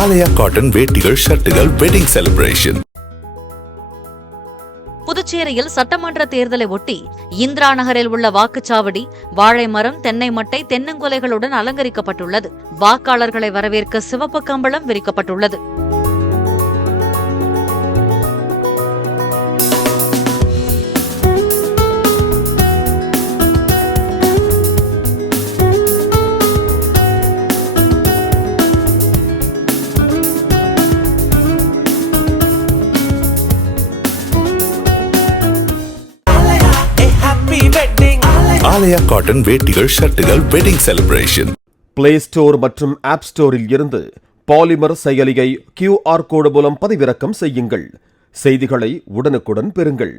ஆலயா cotton வேட்டிகள், ஷர்ட்டுகள், wedding celebration. புதுச்சேரியில் சட்டமன்ற தேர்தலை ஒட்டி இந்திரா நகரில் உள்ள வாக்குச்சாவடி வாழை மரம், தென்னை மட்டை, தென்னங்குலைகளுடன் அலங்கரிக்கப்பட்டுள்ளது. வாக்காளர்களை வரவேற்க சிவப்பு கம்பளம் விரிக்கப்பட்டுள்ளது. ஆலயா காட்டன் வேட்டிகள், ஷர்ட்டுகள், வெட்டிங் செலிப்ரேஷன். பிளே ஸ்டோர் மற்றும் ஆப் ஸ்டோரில் இருந்து பாலிமர் செயலியை QR கோடு மூலம் பதிவிறக்கம் செய்யுங்கள். செய்திகளை உடனுக்குடன் பெறுங்கள்.